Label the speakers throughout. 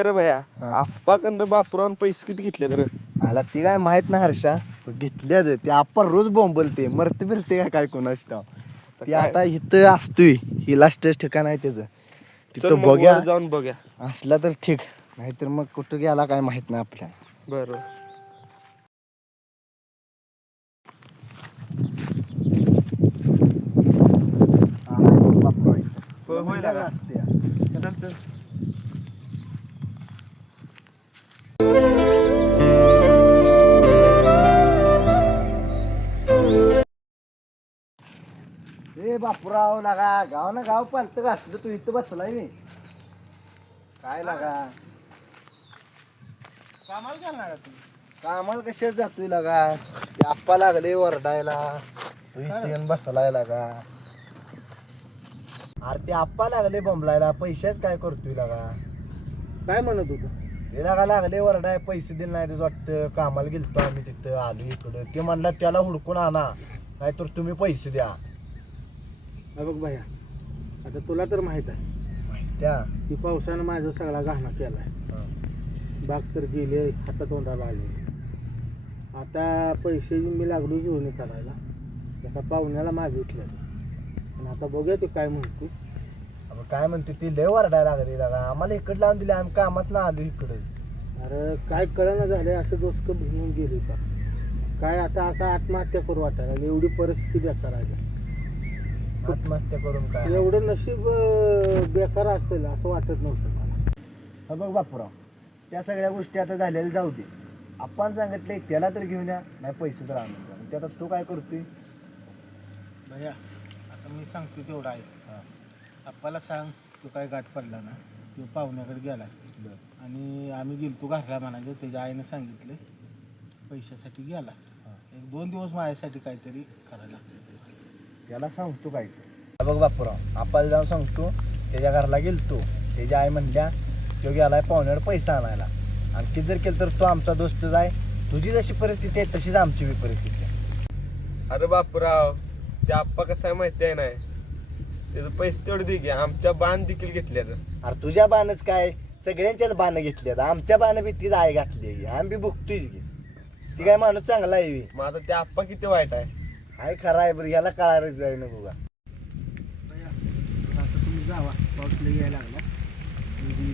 Speaker 1: होय रे भया.
Speaker 2: हा.
Speaker 1: आप्पाकडनं बापुरान पैसे किती घेतले रे
Speaker 2: मला ती काय माहीत नाही हर्षा. घेतल्या. ते आपण रोज बोंबलते. मरते फिरते काय काय कोणाच ती? आता इथं असतोय. ही लास्टच ठिकाण आहे त्याचं.
Speaker 1: चल
Speaker 2: तिथं
Speaker 1: मग
Speaker 2: बघ्या.
Speaker 1: वर जाऊन बघ्या.
Speaker 2: असला तर ठीक. नाहीतर मग कुठं गेला काय माहीत नाही आपल्याला.
Speaker 1: बरं. होय, होय लागा.
Speaker 2: असते
Speaker 1: चल चल.
Speaker 2: बापूराव लागा गाव ना गाव पालत घातलं तू इथं बसलाय मी काय लागा?
Speaker 1: कामाला गेला का तू.
Speaker 2: कामाला कशात जातोय लागा? ते आप्पा लागले वरडायला. तू इथे येऊन बसलाय लागा. अरे ते आप्पा लागले बोंबलायला पैसेच काय करतोय लागा?
Speaker 1: काय म्हणत होतो?
Speaker 2: ते लागा लागले वरडाय पैसे दिले नाही तुझं वाटतं. कामाला गेलतो आम्ही तिथं आलो इकडं. ते म्हणला त्याला हुडकून आणा. नाहीतर तुम्ही पैसे द्या.
Speaker 3: हा बघ भैया आता तुला तर माहीत आहे.
Speaker 2: त्या.
Speaker 3: की पावसानं माझा सगळा गहना केलाय. बाग तर गेले हातातोंडाला आले आता पैसे मी लागलो जुळणी करायला. एका पाहुण्याला मागितलं. पण आता बघूया ते काय म्हणतो.
Speaker 2: अबे काय म्हणते ती लय वरडायला लागली लागा आम्हाला इकडं लावून दिले आम्ही कामाच ना आलो इकडं.
Speaker 3: अरे काय कळना झालंय असं दोस्त भिनून गेले का? काय आता असं आत्महत्या करू वाटायला लागली. एवढी परिस्थिती बेकार आहे.
Speaker 2: आत्महत्या करून काय?
Speaker 3: एवढं नशीब अं, बेकार असेल असं वाटत नव्हतं मला.
Speaker 2: हा बघ बापूराव त्या सगळ्या गोष्टी आता झालेल्या जाऊ दे. आपण सांगितले त्याला तर घेऊन या नाही पैसे तर आणून द्या. ते आता तू काय करतोय?
Speaker 3: भैया आता मी सांगतो तेवढं आहे आप्पाला सांग तू काय गाठ पडला ना तो पाहुण्याकडे गेला आणि आम्ही गेलतो घरला म्हणायचं त्याच्या आईनं सांगितलं पैशासाठी गेला. एक दोन दिवस माझ्यासाठी काहीतरी करायला.
Speaker 2: त्याला सांगतो काय ते. बघ बापूराव आपण जाऊन सांगतो त्याच्या घरला गेलतो त्याच्या आई म्हणल्या तो गेलाय पाहुण्यावर पैसा आणायला. आणि किती जर केलं तर तो आमचा दोस्त जाय तुझी जशी परिस्थिती आहे तशीच आमची बी परिस्थिती आहे.
Speaker 1: अरे बापुराव ते आप्पा कसं आहे माहिती आहे नाही? त्याचं पैसे तेवढे दे घ्या आमच्या बाण देखील घेतल्या तर
Speaker 2: अरे तुझ्या बाणच काय? सगळ्यांच्याच बाणं घेतली आता आमच्या बाणं बी तीच आई घातली आम्ही बी बघतोय की. ती काय माणूस चांगला आहे बी.
Speaker 1: मग आता ते आप्पा किती वाईट आहे?
Speaker 2: हाय खरा आहे बरं याला कळायलाच जाय ना बघा
Speaker 3: आता तुम्ही जावा पाऊस लई यायला लागला.
Speaker 2: म्हणजे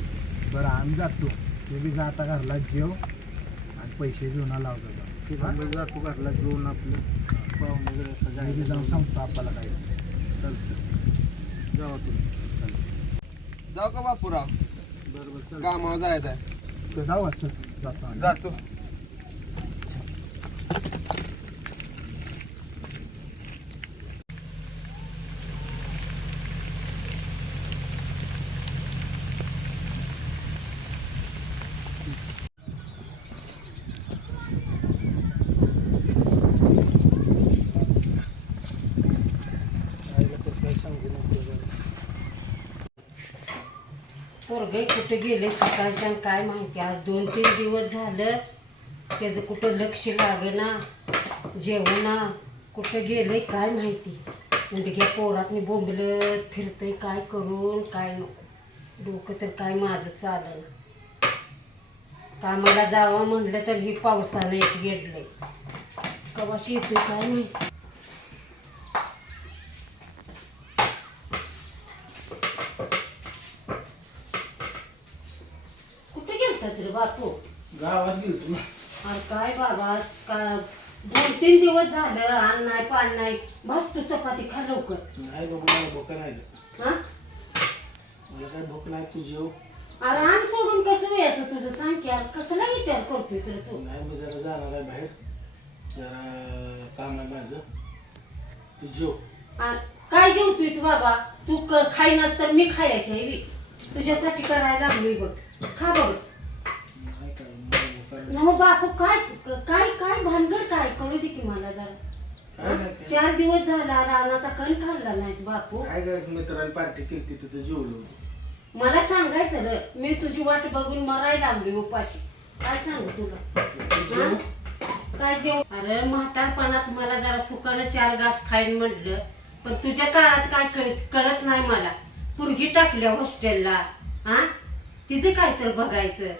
Speaker 2: बरं आम्ही जातो. ते बी जाता घरला जेव आणि पैसे घेऊन लावतो जा.
Speaker 3: ते सांगत जातो घरला जेवून आपलं. पाहुणे वगैरे आता
Speaker 2: मी बी
Speaker 3: जायला
Speaker 2: जाऊन सांगतो आपल्याला काय
Speaker 3: चालतं जावा तुम्ही.
Speaker 1: जाऊ का बापुराव?
Speaker 3: बरं बरं चालतं
Speaker 1: कामावर जायचं आहे.
Speaker 2: तर जाऊ चल जातो आम्ही.
Speaker 1: जातो
Speaker 3: आईला तर काही सांगू नको जरा.
Speaker 4: पोरगे कुठे गेले सकाळच्या काय माहिती? आज दोन तीन दिवस झालं. त्याचं कुठं लक्ष लागेना जेवणा कुठं गेलंय काय माहिती? उंडक्या पोरातनी बोंबलत फिरतंय काय करून काय नको. डोकं तर काय माझं चालेल कामाला जावं म्हणलं तर ही पावसानं एक गेडलंय कवाशी येतोय काय माहिती?
Speaker 3: गावात गेलो
Speaker 4: अरे काय बाबा का दोन तीन दिवस झालं अन्न नाही पाणी नाही बस तू चपाती खा लवकर.
Speaker 3: नाही मला भूक नाही
Speaker 4: हा?
Speaker 3: मला काय भूक नाही तू जेव
Speaker 4: अरे आम्ही सोडून कसं यायचं तुझं? सांग की अरे कसला विचार करतोयस रे तू?
Speaker 3: नाही मी जरा जाणार आहे बाहेर. जरा काम आहे माझं. तू जेव.
Speaker 4: अरे काय जेवतोयस बाबा? तू क- खाईनास तर मी खायची आहे बी. तुझ्यासाठी करायला लागलोय बघ. खा बघ. न बापू काय काय काय भानगड काय? कळू दे की मला जरा.
Speaker 3: काय नाही काय.
Speaker 4: चार दिवस झाला रानाचा कण खाल्ला नाहीस बापू.
Speaker 3: काय काय मित्रांनी पार्टी केली तिथं जेवलो.
Speaker 4: मला सांगायचं र मी तुझी वाट बघून मरायला लागली उपाशी. काय सांगू तुला? काय जेव अरे म्हातारपणात मला जरा सुकानं चार घास खाईन म्हटलं पण तुझ्या काळात काय कळत कळत नाही मला. पुरगी टाकल्या हॉस्टेलला हा? तिचं काय तर बघायचं.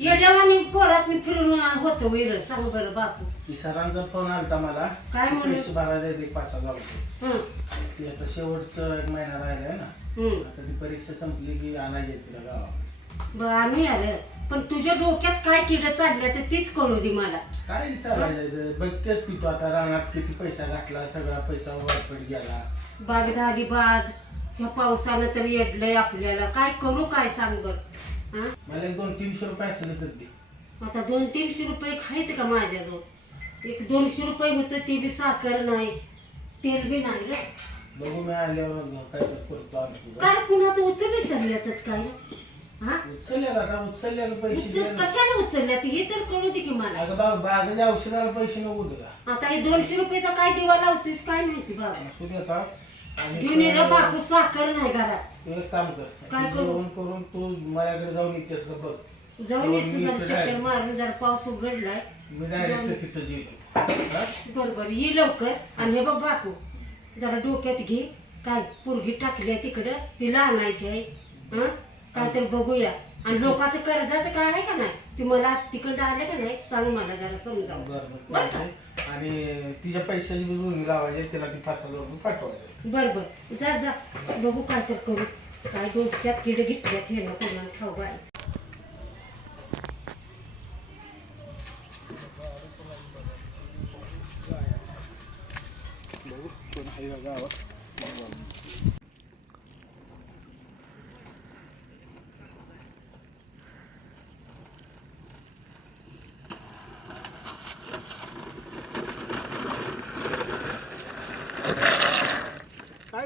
Speaker 4: येड्यावानी पोरात मी फिरून होतो विर. सांग बरं बापू.
Speaker 3: की सरांचा फोन आलता मला.
Speaker 4: काय म्हणले?
Speaker 3: पैसे भरायला येते पाच हजार रुपये.
Speaker 4: हं,
Speaker 3: ती आता शेवटचं एक महिना राहिलाय ना.
Speaker 4: हं.
Speaker 3: आता ती परीक्षा संपली की आणायची आहे तिला गावात
Speaker 4: बरं आम्ही आलं. पण तुझ्या डोक्यात काय किड चालल्या तर तीच कळू दे मला.
Speaker 3: काय चालायचं बघतेच की तू आता रानात किती पैसा घातला सगळा पैसा वरपट गेला.
Speaker 4: बाग. झाली बाद ह्या पावसानं तर येडलंय आपल्याला. काय करू काय सांग बर? हा
Speaker 3: मला एक दोन तीनशे रुपये असले तर दे.
Speaker 4: आता दोन तीनशे रुपये खायत का माझ्याजवळ? एक दोनशे रुपये होतं ते बी साखर नाही तेल बी नाही रे
Speaker 3: बघू मी आल्यावर काय तर करतो
Speaker 4: काय कुणाचं उचल चालल्यातच काय? हा?
Speaker 3: उचलल्या आता उचलल्याला पैसे
Speaker 4: उचल
Speaker 3: दे.
Speaker 4: कशाला उचलल्यात? हे तर कळू दे की मला.
Speaker 3: अगं बाग बागाच्या औषधाला पैसे नको तुला
Speaker 4: आता हे दोनशे रुपयाचा काय दिवा लावतोस काय माहिती बाबा.
Speaker 3: तू देता आणि तू-
Speaker 4: बापू साखर नाही घरात.
Speaker 3: तू एक काम कर.
Speaker 4: काय करू?
Speaker 3: जेवण करून तू माझ्याकडे जाऊन का बघ.
Speaker 4: तू जरा
Speaker 3: मिनिटं
Speaker 4: चक्कर
Speaker 3: राहिले.
Speaker 4: मारून जरा पाऊस उघडलाय.
Speaker 3: मी डायरेक्ट तिथं जेवतो.
Speaker 4: बर बर ये लवकर आणि हे बघ बापू जरा डोक्यात घे. काय पोरगी टाकली आहे तिकडं? तिला आणायची आहे. हं? काय तर बघूया. आणि लोकांचं कर्जाचं काय आहे का नाही? ती मला तिकडं आलं का नाही? सांग मला जरा समजावं
Speaker 3: बरं,
Speaker 4: बरं.
Speaker 3: बरं,
Speaker 4: का?
Speaker 3: आणि तिच्या पैशाची बिजून लावायचे तिला ती पाच हजार रुपये पाठवायचे
Speaker 4: बर बर. जा जा. बघू काय तर करू. काय डोसक्यात किड घेतल्यात हे ना कोणाला ठाऊ बाई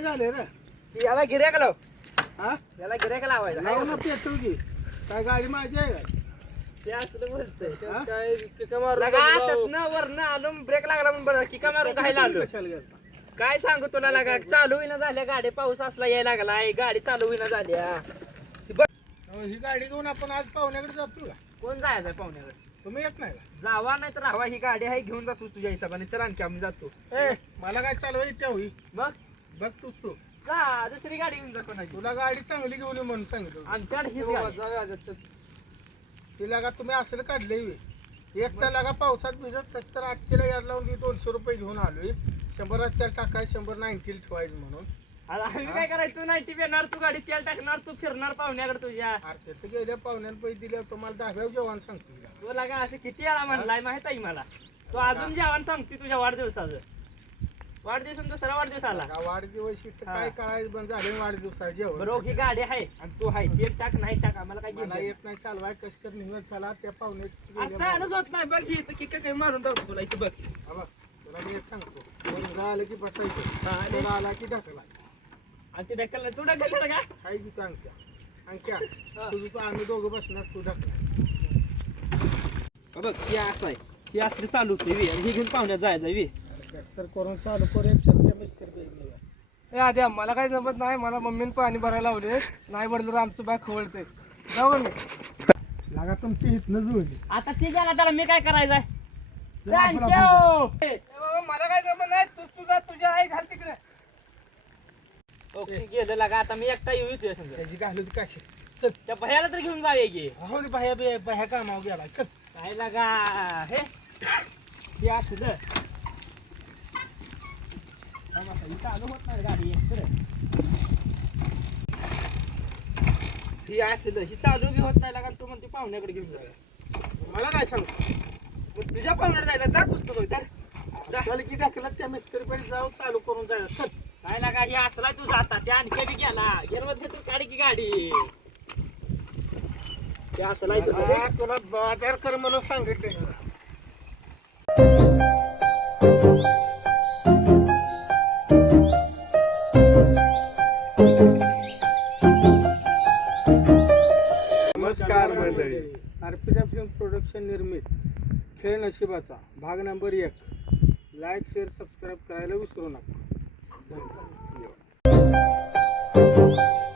Speaker 3: काय झाले रे?
Speaker 5: याला गिऱ्हाईक लाव.
Speaker 3: हा?
Speaker 5: याला गिऱ्हाईक लावायचा.
Speaker 3: लाव ना पेट्रोल घे काय गाडी माझी आहे का?
Speaker 5: ते असलं बोलतंय
Speaker 3: हा?
Speaker 5: लगा त्यातनं वरनं आलो ब्रेक लागला म्हणून बरं किका मारून खायला आलो?
Speaker 3: कशाला गेलता?
Speaker 5: काय सांगू तुला लागा? चालू होईना झाल्या गाडी पाऊस असला यायला लागलाय गाडी चालू होईना झाल्या.
Speaker 3: अहो, ही गाडी घेऊन आपण आज पाहुण्याकडे जातो का?
Speaker 5: कोण जायचंय पाहुण्याकडे?
Speaker 3: तुम्ही येत नाही
Speaker 5: जावा नाही तर राहावा. ही गाडी आहे घेऊन जातोस तुझ्या हिशोबाने. चल आणखी आम्ही जातो.
Speaker 3: का ए मला काय चालवाय त्या होई
Speaker 5: मग?
Speaker 3: बघ तूच तू.
Speaker 5: जा दुसरी गाडी घेऊन जा कोणाची.
Speaker 3: तुला गाडी चांगली घेऊन ये म्हणून सांगितलं
Speaker 5: आमच्याकडे हीच गाडी.
Speaker 3: तिला का तुम्ही असलं काढले एक तर लागा पावसात भिजत कस तर आठशेला याड लावून ती दोनशे रुपये घेऊन आलोय. शंभर त्या टाकाय शंभर नाईन्टीला ठेवायचं म्हणून.
Speaker 5: आता आम्ही काय करायचं? तू नाईटी येणार तू गाडी तेल टाकणार तू फिरणार पाहुण्याकडे तुझ्या.
Speaker 3: अरे तिथं गेल्या पाहुण्यानं पैसे दिले तुम्हाला दहाव्या जेवण सांगतो तिला.
Speaker 5: तुला का असं किती वेळा म्हणलाय माहीत आहे मला. तू अजून जेवण सांगते तुझ्या वाढदिवसाचं. वाढदिवस दुसरा वाढदिवस आला.
Speaker 3: का वाढदिवस इथं. काय कळायचं बंद झाले वाढदिवसाचं जेवण.
Speaker 5: बरोबर ही गाडी आहे. आणि तू आहे तेल टाक नाही टाक आम्हाला काय
Speaker 3: मला येत नाही चालवाय कस तर निघत चला त्या
Speaker 5: चालच होत नाही बघ किक काही मारून जाऊ तुला इथं बघ.
Speaker 3: तुला मी एक सांगतो मुलगा आलं की बसायचं
Speaker 5: आणि-
Speaker 3: मुलगा आला की ढकला.
Speaker 5: आणि ते ढकल तू ढकल का?
Speaker 3: काय तिथं अंक्या अंक्या
Speaker 5: हा.
Speaker 3: तुझं तू आम्ही दोघं बसणार तू ढकला.
Speaker 5: बघ ही असं आहे. ही असं चालू होते वी आणि ही घेऊन पाहुण्यात जायचं वी
Speaker 3: करून चालू करूया चल पेजने
Speaker 6: आद्या मला काही जमत नाही मला मम्मीने पाणी भरायला लावले. नाही भरलं तर आमचं बॅग खवळते जाऊ मी
Speaker 3: लागा तुमची इथनं जुळली.
Speaker 5: आता ती गेला त्याला मी काय करायचंय?
Speaker 3: चल आपण-.
Speaker 6: ए बाबा, मला काय जमत नाही तूच तुझा तुझ्या आई घाल तिकडे.
Speaker 5: ओके गेलं लागा आता मी एकटा येऊ तुझ्या संग
Speaker 3: त्याची घालू ती काशी? चल.
Speaker 5: त्या भयाला तर घेऊन जाऊया की.
Speaker 3: हो दे बाह्या बे बाह्या कामावर गेला. चल.
Speaker 5: काय लागा हे? हे ही. ही असलं ही चालू बी होत नाही लागा तू म्हणते पाहुण्याकडे घेऊन जाऊया.
Speaker 3: मला काय सांग?
Speaker 5: मग तुझ्या पाहुण्याकडे जायला जातोस तू तर जा.
Speaker 3: चल की ढकलत त्या मिस्त्री पेज जाऊ चालू करून जाऊ चल.
Speaker 5: काय लागा हे असलाय तुझा आता त्या आणखी बी गेला गेरमध्ये तू काढी की गाडी. ते
Speaker 3: हा, तुला बाजार कर म्हणून सांगितले नमस्कार अर्पिता फिल्म प्रोडक्शन निर्मित. खेळ नशिबाचा. भाग नंबर एक. लाईक शेअर सबस्क्राईब करायला विसरू नका. धन्यवाद.